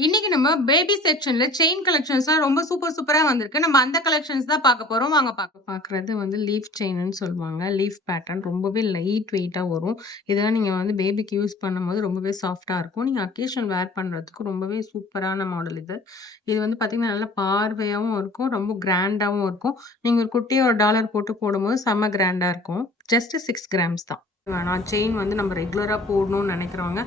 இன்னைக்கு நம்ம பேபி செக்ஷன்ல செயின் கலெக்ஷன்ஸ்லாம் ரொம்ப சூப்பரா வந்திருக்கு. நம்ம அந்த கலெக்ஷன்ஸ் தான் பார்க்க போறோம். வாங்க பார்க்குறது வந்து லீஃப் செயின்னு சொல்லுவாங்க. லீஃப் பேட்டர்ன் ரொம்பவே லைட் வெயிட்டா வரும். இதெல்லாம் நீங்க வந்து பேபிக்கு யூஸ் பண்ணும்போது ரொம்பவே சாஃப்ட்டா இருக்கும். நீங்க அக்கேஷனல் வேர் பண்றதுக்கு ரொம்பவே சூப்பரான மாடல் இது. இது வந்து பார்த்தீங்கன்னா, நல்லா பார்வையாவும் இருக்கும். ரொம்ப கிராண்டாவும் இருக்கும். நீங்க ஒரு குட்டியா ஒரு டாலர் போட்டு போடும்போது செம்ம கிராண்டா இருக்கும். ஜஸ்ட் 6 கிராம்ஸ் தான். வேணாம் செயின் வந்து நம்ம ரெகுலரா போடணும்னு நினைக்கிறவங்க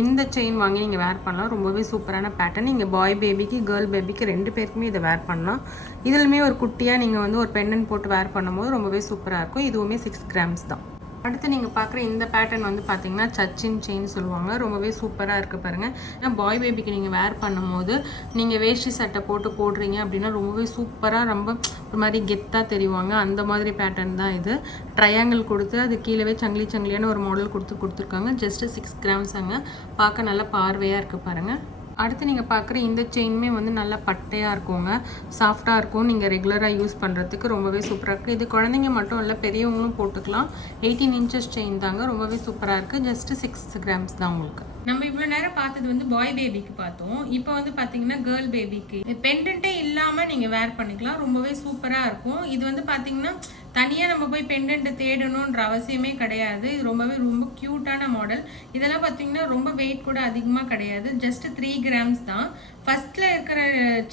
இந்த செயின் வாங்கி நீங்கள் வேர் பண்ணலாம். ரொம்பவே சூப்பரான பேட்டர்ன். நீங்கள் பாய் பேபிக்கு கேர்ள் பேபிக்கு 2 பேருக்குமே இதை வேர் பண்ணலாம். இதுலையுமே ஒரு குட்டியாக நீங்கள் வந்து ஒரு பெண்டன் போட்டு வேர் பண்ணும்போது ரொம்பவே சூப்பராக இருக்கும். இதுவுமே 6 கிராம்ஸ் தான். அடுத்து நீங்கள் பார்க்குற இந்த பேட்டர்ன் வந்து பார்த்தீங்கன்னா சச்சின் செயின் சொல்லுவாங்க. ரொம்பவே சூப்பராக இருக்குது பாருங்கள். ஏன்னா பாய் பேபிக்கு நீங்கள் வேர் பண்ணும்போது நீங்கள் வேஷ்டி சட்டை போட்டு போடுறீங்க அப்படின்னா ரொம்பவே சூப்பராக ரொம்ப ஒரு மாதிரி கெத்தாக தெரிவாங்க. அந்த மாதிரி பேட்டர்ன் தான் இது. ட்ரையாங்கிள் கொடுத்து அது கீழவே சங்கிலி சங்கிலியான ஒரு மாடல் கொடுத்துருக்காங்க. ஜஸ்ட்டு 6 கிராம்ஸ் அங்கே பார்க்க நல்லா பார்வையாக இருக்குது பாருங்கள். அடுத்து நீங்கள் பார்க்குற இந்த செயினுமே வந்து நல்லா பட்டையாக இருக்குங்க. சாஃப்டாக இருக்கும். நீங்கள் ரெகுலராக யூஸ் பண்ணுறதுக்கு ரொம்பவே சூப்பராக இருக்குது. இது குழந்தைங்க மட்டும் இல்லை, பெரியவங்களும் போட்டுக்கலாம். 18 இன்ச்சஸ் செயின் தாங்க. ரொம்பவே சூப்பராக இருக்குது. ஜஸ்ட்டு 6 கிராம்ஸ் தான் உங்களுக்கு. நம்ம இவ்வளோ நேரம் பார்த்தது வந்து பாய் பேபிக்கு பார்த்தோம். இப்போ வந்து பார்த்தீங்கன்னா கேர்ள் பேபிக்கு பெண்டன்ட்டே இல்லாமல் நீங்கள் வேர் பண்ணிக்கலாம். ரொம்பவே சூப்பராக இருக்கும். இது வந்து பார்த்தீங்கன்னா தனியாக நம்ம போய் பெண்டன்ட்டு தேடணுன்ற அவசியமே கிடையாது. இது ரொம்ப க்யூட்டான மாடல். இதெல்லாம் பார்த்தீங்கன்னா ரொம்ப வெயிட் கூட அதிகமாக கிடையாது. ஜஸ்ட் 3 கிராம்ஸ் தான். ஃபர்ஸ்ட்ல இருக்கிற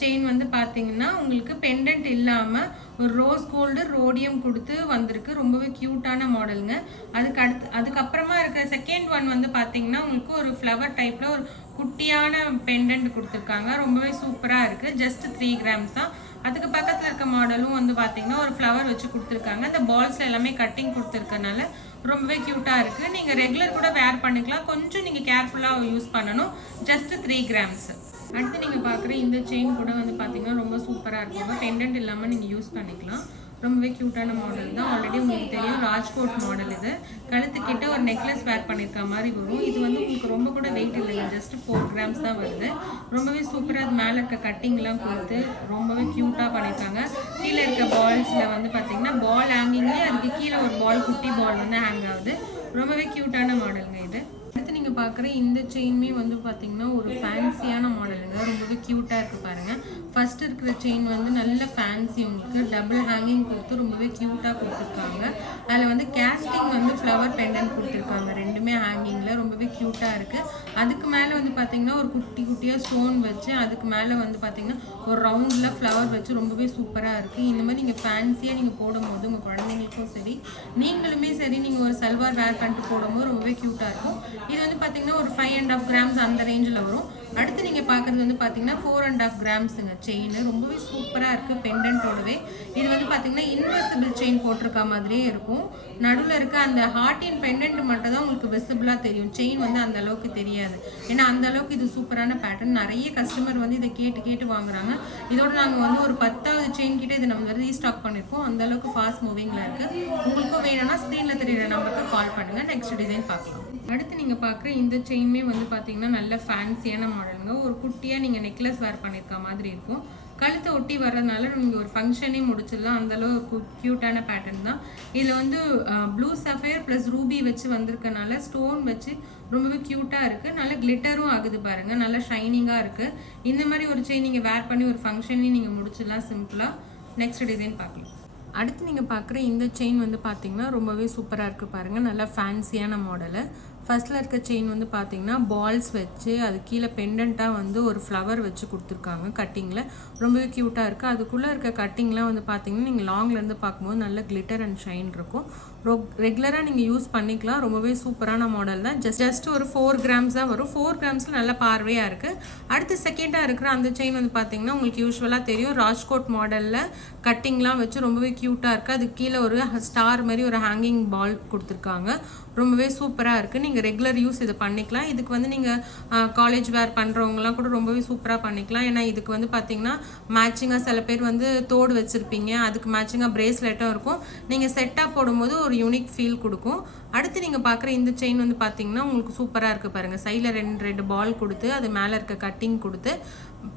செயின் வந்து பார்த்தீங்கன்னா உங்களுக்கு பெண்டன்ட் இல்லாமல் ஒரு ரோஸ் கோல்டு ரோடியம் கொடுத்து வந்திருக்கு. ரொம்பவே க்யூட்டான மாடலுங்க. அதுக்கப்புறமா இருக்கிற செகண்ட் ஒன் வந்து பார்த்தீங்கன்னா உங்களுக்கு ஒரு ஃப்ளவர் டைப்பில் ஒரு குட்டியான பெண்டன்ட் கொடுத்துருக்காங்க. ரொம்பவே சூப்பராக இருக்குது. ஜஸ்ட் 3 கிராம்ஸ் தான். அதுக்கு பக்கத்தில் இருக்க மாடலும் வந்து பார்த்தீங்கன்னா ஒரு ஃப்ளவர் வச்சு கொடுத்துருக்காங்க. அந்த பால்ஸில் எல்லாமே கட்டிங் கொடுத்துருக்கனால ரொம்பவே க்யூட்டாக இருக்குது. நீங்கள் ரெகுலர் கூட வேர் பண்ணிக்கலாம். கொஞ்சம் நீங்கள் கேர்ஃபுல்லாக யூஸ் பண்ணணும். Just 3 grams. அடுத்து நீங்கள் பார்க்குற இந்த செயின் கூட வந்து பார்த்தீங்கன்னா ரொம்ப சூப்பராக இருக்குங்க. பெண்டன்ட் இல்லாமல் நீங்கள் யூஸ் பண்ணிக்கலாம். ரொம்பவே க்யூட்டான மாடல் தான். ஆல்ரெடி உங்களுக்கு தெரியும் ராஜ்கோட் மாடல் இது. கழுத்துக்கிட்ட ஒரு நெக்லஸ் வேர் பண்ணியிருக்க மாதிரி வரும். இது வந்து உங்களுக்கு ரொம்ப கூட வெயிட் இல்லைங்க. ஜஸ்ட் 4 கிராம்ஸ் தான் வருது. ரொம்பவே சூப்பராக அது மேலே இருக்க கட்டிங்லாம் கொடுத்து ரொம்பவே க்யூட்டாக பண்ணியிருக்காங்க. கீழே இருக்க பால்ஸில் வந்து பார்த்தீங்கன்னா பால் ஹேங்கிங்லேயே அதுக்கு கீழே ஒரு பால் குட்டி பால் வந்து ஹேங் ஆகுது. ரொம்பவே க்யூட்டான மாடலுங்க இது. அடுத்து நீங்கள் பார்க்குற இந்த செயினுமே வந்து பார்த்தீங்கன்னா ஒரு ஃபேன்சியான மாடலுங்க. ரொம்பவே க்யூட்டாக இருக்குது பாருங்கள். ஃபர்ஸ்ட் இருக்கிற செயின் வந்து நல்ல ஃபேன்சி, உங்களுக்கு டபுள் ஹேங்கிங் கொடுத்து ரொம்பவே க்யூட்டாக கொடுத்துருக்காங்க. அதில் வந்து கேஸ்டிங் வந்து ஃப்ளவர் பெண்டன்ட் கொடுத்துருக்காங்க. ரெண்டுமே ஹேங்கிங்கில் ரொம்பவே க்யூட்டாக இருக்குது. அதுக்கு மேலே வந்து பார்த்தீங்கன்னா ஒரு குட்டியாக ஸ்டோன் வச்சு அதுக்கு மேலே வந்து பார்த்தீங்கன்னா ஒரு ரவுண்டில் ஃப்ளவர் வச்சு ரொம்பவே சூப்பராக இருக்குது. இந்த மாதிரி நீங்கள் ஃபேன்சியாக நீங்கள் போடும்போது உங்கள் குழந்தைங்களுக்கும் சரி நீங்களுமே சரி நீங்கள் ஒரு சல்வார் வேர் பண்ணிட்டு போடும்போது ரொம்பவே க்யூட்டாக இருக்கும். இது வந்து பார்த்தீங்கன்னா ஒரு 5.5 கிராம்ஸ் அந்த ரேஞ்சில் வரும். அடுத்து நீங்கள் பார்க்குறது வந்து பார்த்தீங்கன்னா 4.5 கிராம்ஸுங்க செயின். ரொம்பவே சூப்பராக இருக்குது பெண்டன்ட்டோடவே. இது வந்து பார்த்தீங்கன்னா இன்விசிபிள் செயின் போட்டிருக்க மாதிரியே இருக்கும். நடுவில் இருக்க அந்த ஹார்ட்டின் பெண்டன்ட் மட்டும் தான் உங்களுக்கு விசிபிளாக தெரியும். செயின் வந்து அந்த அளவுக்கு தெரியாது. ஏன்னா அந்த அளவுக்கு இது சூப்பரான பேட்டர்ன். நிறைய கஸ்டமர் வந்து இதை கேட்டு வாங்குறாங்க. இதோட நாங்கள் வந்து ஒரு 10வது செயின் கிட்ட இதை நம்ம ரீஸ்டாக் பண்ணியிருக்கோம். அந்த அளவுக்கு ஃபாஸ்ட் மூவிங்கில் இருக்குது. உங்களுக்கும் வேணும்னா ஸ்க்ரீனில் தெரியுற நம்பருக்கு கால் பண்ணுங்கள். நெக்ஸ்ட் டிசைன் பார்க்கலாம். அடுத்து நீங்கள் பார்க்குற இந்த செயினுமே வந்து பார்த்தீங்கன்னா நல்ல ஃபேன்சியான மாடலுங்க. ஒரு குட்டியாக நீங்கள் நெக்லஸ் வேர் பண்ணியிருக்க மாதிரி இருக்கும். கழுத்தை ஒட்டி வர்றதுனால நீங்கள் ஒரு ஃபங்க்ஷனே முடிச்சிடலாம். அந்தளவு க்யூட்டான பேட்டர்ன் தான். இதில் வந்து ப்ளூ சஃபயர் ப்ளஸ் ரூபி வச்சு வந்திருக்கனால ஸ்டோன் வச்சு ரொம்பவே க்யூட்டாக இருக்குது. நல்ல கிளிட்டரும் ஆகுது பாருங்கள். நல்லா ஷைனிங்காக இருக்குது. இந்த மாதிரி ஒரு செயின் நீங்கள் வேர் பண்ணி ஒரு ஃபங்க்ஷனே நீங்கள் முடிச்சிடலாம் சிம்பிளாக. நெக்ஸ்ட் டிசைன் பார்க்கலாம். அடுத்து நீங்கள் பார்க்குற இந்த செயின் வந்து பார்த்தீங்கன்னா ரொம்பவே சூப்பராக இருக்குது பாருங்கள். நல்லா ஃபேன்சியான மாடலு. ஃபர்ஸ்ட்டில் இருக்க செயின் வந்து பார்த்தீங்கன்னா பால்ஸ் வச்சு அது கீழே பெண்டண்ட்டாக வந்து ஒரு ஃப்ளவர் வச்சு கொடுத்துருக்காங்க கட்டிங்கில். ரொம்பவே க்யூட்டாக இருக்குது. அதுக்குள்ளே இருக்க கட்டிங்லாம் வந்து பார்த்தீங்கன்னா நீங்கள் லாங்லேருந்து பார்க்கும்போது நல்ல கிளிட்டர் அண்ட் ஷைன் இருக்கும். ரெகுலராக நீங்கள் யூஸ் பண்ணிக்கலாம். ரொம்பவே சூப்பரான மாடல் தான். ஜஸ்ட் ஒரு 4 கிராம்ஸ் தான் வரும். 4 கிராம்ஸில் நல்ல பார்வையாக இருக்குது. அடுத்து செகண்டாக இருக்கிற அந்த செயின் வந்து பார்த்தீங்கன்னா உங்களுக்கு யூஸ்வலாக தெரியும் ராஜ்கோட் மாடலில் கட்டிங்லாம் வச்சு ரொம்பவே க்யூட்டாக இருக்குது. அதுக்கு கீழே ஒரு ஸ்டார் மாதிரி ஒரு ஹேங்கிங் பால் கொடுத்துருக்காங்க. ரொம்பவே சூப்பராக இருக்குது. நீங்கள் ரெகுலர் யூஸ் இது பண்ணிக்கலாம். இதுக்கு வந்து நீங்கள் காலேஜ் வேர் பண்ணுறவங்களாம் கூட ரொம்பவே சூப்பராக பண்ணிக்கலாம். ஏன்னா இதுக்கு வந்து பார்த்தீங்கன்னா மேட்சிங்காக சில பேர் வந்து தோடு வச்சுருப்பீங்க. அதுக்கு மேட்சிங்காக பிரேஸ்லெட்டும் இருக்கும். நீங்கள் செட்டாக போடும்போது ஒரு யூனிக் ஃபீல் கொடுக்கும். அடுத்து நீங்கள் பார்க்குற இந்த செயின் வந்து பார்த்தீங்கன்னா உங்களுக்கு சூப்பராக இருக்குது பாருங்கள். சைடில் ரெண்டு பால் கொடுத்து அது மேலே இருக்க கட்டிங் கொடுத்து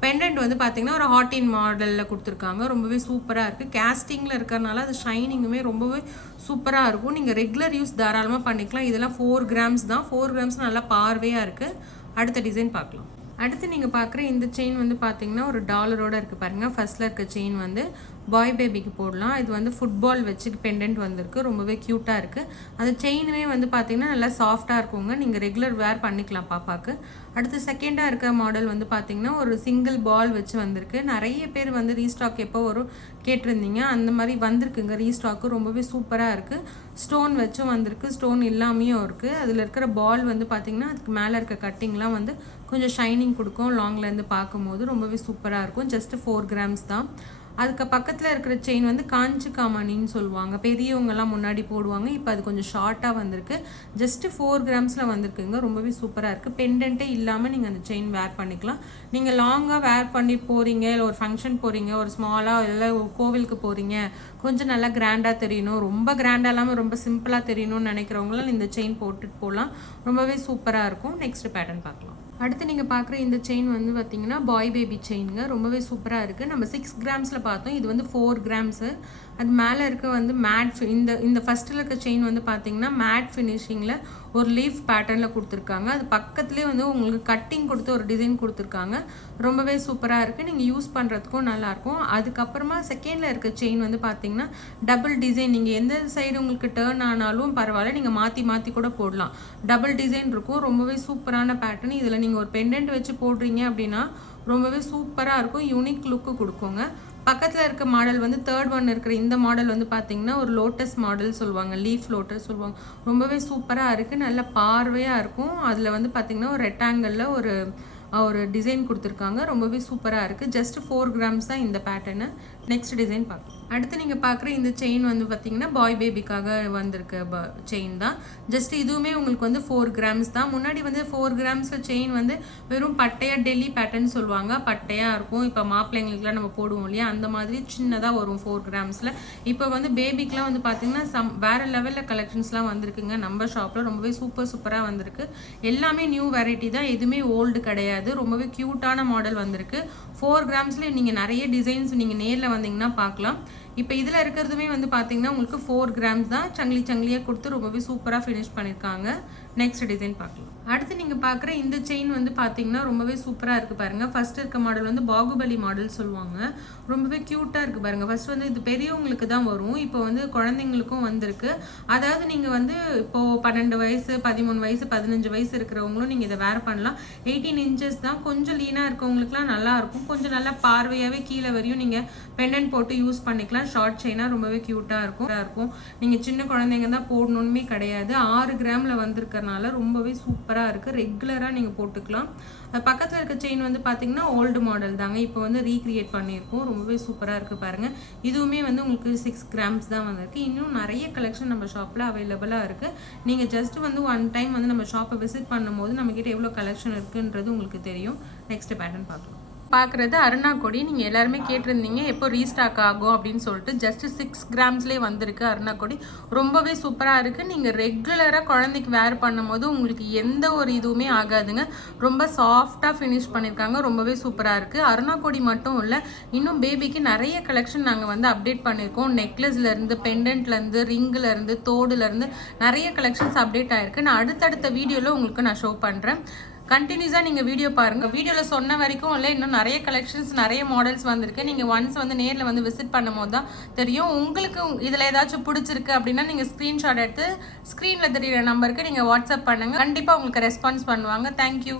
பெண்டன்ட் வந்து பார்த்தீங்கன்னா ஒரு ஹார்ட்டின் மாடலில் கொடுத்துருக்காங்க. ரொம்பவே சூப்பராக இருக்குது. கேஸ்டிங்கில் இருக்கிறனால அது ஷைனிங்குமே ரொம்பவே சூப்பராக இருக்கும். நீங்கள் ரெகுலர் யூஸ் தாராளமாக பண்ணிக்கலாம். இதெல்லாம் 4 கிராம்ஸ் தான். 4 கிராம்ஸ் நல்லா பார்வையாக இருக்குது. அடுத்த டிசைன் பார்க்கலாம். அடுத்து நீங்கள் பார்க்குற இந்த செயின் வந்து பார்த்தீங்கன்னா ஒரு டாலரோட இருக்குது பாருங்கள். ஃபர்ஸ்ட்டில் இருக்க செயின் வந்து பாய் பேபிக்கு போடலாம். இது வந்து ஃபுட்பால் வச்சு பெண்டன்ட் வந்திருக்கு. ரொம்பவே க்யூட்டாக இருக்குது. அந்த செயினுமே வந்து பார்த்தீங்கன்னா நல்லா சாஃப்டாக இருக்குங்க. நீங்கள் ரெகுலர் வேர் பண்ணிக்கலாம் பாப்பாவுக்கு. அடுத்து செகண்டாக இருக்க மாடல் வந்து பார்த்தீங்கன்னா ஒரு சிங்கிள் பால் வச்சு வந்திருக்கு. நிறைய பேர் வந்து ரீஸ்டாக் எப்போ வரும் கேட்டிருந்தீங்க. அந்த மாதிரி வந்திருக்குங்க ரீஸ்டாக்கு. ரொம்பவே சூப்பராக இருக்குது. ஸ்டோன் வச்சும் வந்திருக்கு, ஸ்டோன் இல்லாமையும் இருக்குது. அதில் இருக்கிற பால் வந்து பார்த்தீங்கன்னா அதுக்கு மேலே இருக்க கட்டிங்லாம் வந்து கொஞ்சம் ஷைனிங் கொடுக்கும். லாங்லேருந்து பார்க்கும்போது ரொம்பவே சூப்பராக இருக்கும். ஜஸ்ட் 4 கிராம்ஸ் தான். அதுக்கு பக்கத்தில் இருக்கிற செயின் வந்து காஞ்சி காமானின்னு சொல்லுவாங்க. பெரியவங்கெல்லாம் முன்னாடி போடுவாங்க. இப்போ அது கொஞ்சம் ஷார்ட்டாக வந்திருக்கு. ஜஸ்ட் 4 கிராம்ஸில் வந்திருக்குங்க. ரொம்பவே சூப்பராக இருக்குது. பெண்டன்ட்டே இல்லாமல் நீங்கள் அந்த செயின் வேர் பண்ணிக்கலாம். நீங்கள் லாங்காக வேர் பண்ணி போகிறீங்க, இல்லை ஒரு ஃபங்க்ஷன் போகிறீங்க, ஒரு ஸ்மாலாக இல்லை ஒரு கோவிலுக்கு போகிறீங்க, கொஞ்சம் நல்லா கிராண்டாக தெரியணும், ரொம்ப கிராண்டாக இல்லாமல் ரொம்ப சிம்பிளாக தெரியணும்னு நினைக்கிறவங்களாம் இந்த செயின் போட்டுட்டு போகலாம். ரொம்பவே சூப்பராக இருக்கும். நெக்ஸ்ட் பேட்டர்ன் பார்க்கலாம். அடுத்து நீங்கள் பார்க்குற இந்த செயின் வந்து பார்த்தீங்கன்னா பாய் பேபி செயினுங்க. ரொம்பவே சூப்பராக இருக்குது. நம்ம 6 கிராம்ஸில் பார்த்தோம். இது வந்து 4 கிராம்ஸு. அது மேலே இருக்க வந்து மேட் இந்த ஃபஸ்ட்டில் இருக்க செயின் வந்து பார்த்தீங்கன்னா மேட் ஃபினிஷிங்கில் ஒரு லீஃப் பேட்டர்னில் கொடுத்துருக்காங்க. அது பக்கத்துலேயே வந்து உங்களுக்கு கட்டிங் கொடுத்து ஒரு டிசைன் கொடுத்துருக்காங்க. ரொம்பவே சூப்பராக இருக்குது. நீங்கள் யூஸ் பண்ணுறதுக்கும் நல்லாயிருக்கும். அதுக்கப்புறமா செகண்டில் இருக்க செயின் வந்து பார்த்தீங்கன்னா டபுள் டிசைன். நீங்கள் எந்த சைடு உங்களுக்கு டேர்ன் ஆனாலும் பரவாயில்ல, நீங்கள் மாற்றி மாற்றி கூட போடலாம். டபுள் டிசைன் இருக்கும். ரொம்பவே சூப்பரான பேட்டர்ன். இதில் நீங்கள் ஒரு பெண்டன்ட் வச்சு போடுறீங்க அப்படின்னா ரொம்பவே சூப்பராக இருக்கும். யூனிக் லுக்கு கொடுக்குங்க. பக்கத்தில் இருக்க மாடல் வந்து தேர்ட் ஒன் இருக்கிற இந்த மாடல் வந்து பார்த்தீங்கன்னா ஒரு லோட்டஸ் மாடல் சொல்லுவாங்க, லீஃப் லோட்டஸ் சொல்லுவாங்க. ரொம்பவே சூப்பராக இருக்குது. நல்ல பார்வையாக இருக்கும். அதில் வந்து பார்த்தீங்கன்னா ஒரு ரெக்டாங்கிளில் ஒரு டிசைன் கொடுத்துருக்காங்க. ரொம்பவே சூப்பராக இருக்குது. ஜஸ்ட் 4 கிராம்ஸ் தான் இந்த பேட்டர்னு. நெக்ஸ்ட் டிசைன் பார்க்கலாம். அடுத்து நீங்கள் பார்க்குற இந்த செயின் வந்து பார்த்தீங்கன்னா பாய் பேபிக்காக வந்திருக்க செயின் தான். ஜஸ்ட் இதுவுமே உங்களுக்கு வந்து 4 கிராம்ஸ் தான். முன்னாடி வந்து 4 கிராம்ஸில் செயின் வந்து வெறும் பட்டையாக டெல்லி பேட்டர்ன் சொல்லுவாங்க. பட்டையாக இருக்கும். இப்போ மாப்பிள்ளைங்களுக்குலாம் நம்ம போடுவோம் இல்லையா, அந்த மாதிரி சின்னதாக வரும் 4 கிராம்ஸில். இப்போ வந்து பேபிக்கெலாம் வந்து பார்த்தீங்கன்னா வேறு லெவலில் கலெக்ஷன்ஸ்லாம் வந்திருக்குங்க நம்ம ஷாப்பில். ரொம்பவே சூப்பராக வந்திருக்கு. எல்லாமே நியூ வெரைட்டி தான். எதுவுமே ஓல்டு கிடையாது. ரொம்பவே க்யூட்டான மாடல் வந்திருக்கு. 4 கிராம்ஸில் நீங்கள் நிறைய டிசைன்ஸ் நீங்கள் நேரில் வந்தீங்கன்னா பார்க்கலாம். இப்போ இதில் இருக்கிறதுமே வந்து பார்த்தீங்கன்னா உங்களுக்கு 4 கிராம்ஸ் தான். சங்கிலியாக கொடுத்து ரொம்பவே சூப்பராக ஃபினிஷ் பண்ணியிருக்காங்க. நெக்ஸ்ட் டிசைன் பார்க்கலாம். அடுத்து நீங்கள் பார்க்குற இந்த செயின் வந்து பார்த்தீங்கன்னா ரொம்பவே சூப்பராக இருக்குது பாருங்கள். ஃபர்ஸ்ட் இருக்க மாடல் வந்து பாகுபலி மாடல் சொல்லுவாங்க. ரொம்பவே க்யூட்டாக இருக்குது பாருங்கள். ஃபர்ஸ்ட் வந்து இது பெரியவங்களுக்கு தான் வரும். இப்போ வந்து குழந்தைங்களுக்கும் வந்திருக்கு. அதாவது நீங்கள் வந்து இப்போது 12 வயசு 13 வயசு 15 வயசு இருக்கிறவங்களும் நீங்கள் இதை வேர் பண்ணலாம். 18 இன்ச்சஸ் தான். கொஞ்சம் லீனாக இருக்கவங்களுக்குலாம் நல்லாயிருக்கும். கொஞ்சம் நல்லா பார்வையாகவே கீழே வரையும் நீங்கள் பெண்டன்ட் போட்டு யூஸ் பண்ணிக்கலாம். ஷார்ட் செயினாக ரொம்பவே க்யூட்டாக இருக்கும். நீங்கள் சின்ன குழந்தைங்க தான் போடணுமே கிடையாது. 6 கிராமில் வந்திருக்கறனால ரொம்பவே சூப்பராக இருக்குது. ரெகுலராக நீங்கள் போட்டுக்கலாம். பக்கத்தில் இருக்க செயின் வந்து பார்த்தீங்கன்னா ஓல்டு மாடல் தாங்க. இப்போ வந்து ரீக்ரியேட் பண்ணியிருக்கோம். ரொம்பவே சூப்பராக இருக்குது பாருங்கள். இதுவுமே வந்து உங்களுக்கு 6 கிராம்ஸ் தான் வந்திருக்கு. இன்னும் நிறைய கலெக்ஷன் நம்ம ஷாப்பில் அவைலபிளாக இருக்குது. நீங்கள் ஜஸ்ட் வந்து ஒன் டைம் வந்து நம்ம ஷாப்பை விசிட் பண்ணும்போது நம்மக்கிட்ட எவ்வளோ கலெக்ஷன் இருக்குன்றது உங்களுக்கு தெரியும். நெக்ஸ்ட் பேட்டர்ன் பார்க்கலாம். பார்க்குறது அருணா கொடி. நீங்கள் எல்லாருமே கேட்டிருந்தீங்க எப்போ ரீஸ்டாக் ஆகும் அப்படின்னு சொல்லிட்டு. ஜஸ்ட் 6 கிராம்ஸ்லேயே வந்திருக்கு அருணா கொடி. ரொம்பவே சூப்பராக இருக்குது. நீங்கள் ரெகுலராக குழந்தைக்கு வேர் பண்ணும்போது உங்களுக்கு எந்த ஒரு இதுவுமே ஆகாதுங்க. ரொம்ப சாஃப்டாக ஃபினிஷ் பண்ணியிருக்காங்க. ரொம்பவே சூப்பராக இருக்குது. அருணா கொடி மட்டும் இல்லை, இன்னும் பேபிக்கு நிறைய கலெக்ஷன் நாங்கள் வந்து அப்டேட் பண்ணியிருக்கோம். நெக்லஸ்லேருந்து, பெண்டன்ட்லேருந்து, ரிங்குலேருந்து, தோடுலேருந்து நிறைய கலெக்ஷன்ஸ் அப்டேட் ஆகிருக்கு. நான் அடுத்தடுத்த வீடியோவில் உங்களுக்கு நான் ஷோ பண்ணுறேன். கண்டினியூஸாக நீங்கள் வீடியோ பாருங்கள். வீடியோவில் சொன்ன வரைக்கும் இல்லை, இன்னும் நிறைய கலெக்ஷன்ஸ் நிறைய மாடல்ஸ் வந்திருக்கு. நீங்கள் ஒன்ஸ் வந்து நேரில் வந்து விசிட் பண்ணும் போது தான் தெரியும். உங்களுக்கு இதில் ஏதாச்சும் பிடிச்சிருக்கு அப்படின்னா நீங்கள் ஸ்க்ரீன்ஷாட் எடுத்து ஸ்க்ரீனில் தெரியிற நம்பருக்கு நீங்கள் வாட்ஸ்அப் பண்ணுங்கள். கண்டிப்பாக உங்களுக்கு ரெஸ்பான்ஸ் பண்ணுவாங்க. தேங்க்யூ.